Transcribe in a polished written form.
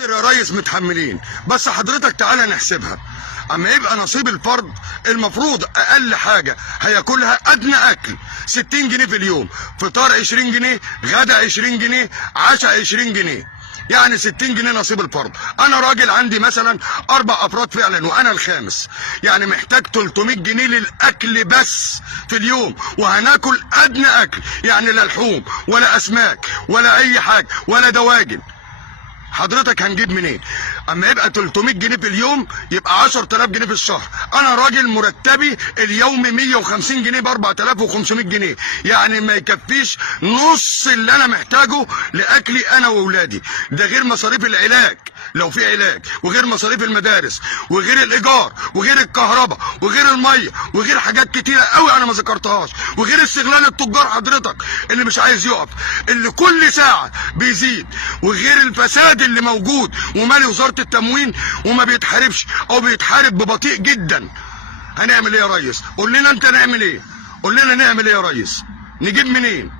يا ريس متحملين، بس حضرتك تعالى نحسبها. اما يبقى نصيب الفرد المفروض اقل حاجه هياكلها ادنى اكل 60 جنيه في اليوم، فطار 20 جنيه، غدا 20 جنيه، عشاء 20 جنيه، يعني 60 جنيه نصيب الفرد. انا راجل عندي مثلا 4 افراد فعلا وانا الخامس، يعني محتاج 300 جنيه للاكل بس في اليوم، وهناكل ادنى اكل، يعني لا لحوم ولا اسماك ولا اي حاجه ولا دواجن. حضرتك هنجيب منين؟ اما يبقى 300 جنيه في اليوم يبقى 10000 جنيه في الشهر. انا راجل مرتبي اليومي 150 جنيه ب 4500 جنيه، يعني ما يكفيش نص اللي انا محتاجه لاكلي انا واولادي، ده غير مصاريف العلاج لو في علاج، وغير مصاريف المدارس، وغير الايجار، وغير الكهرباء، وغير الميه، وغير حاجات كتيره قوي انا ما ذكرتهاش، وغير استغلال التجار حضرتك اللي مش عايز يقف، اللي كل ساعه بيزيد، وغير الفساد اللي موجود ومالي وزاره التموين وما بيتحاربش او بيتحارب ببطيء جدا. هنعمل ايه يا ريس؟ قول لنا انت نعمل ايه؟ قول لنا نعمل ايه يا ريس؟ نجيب منين؟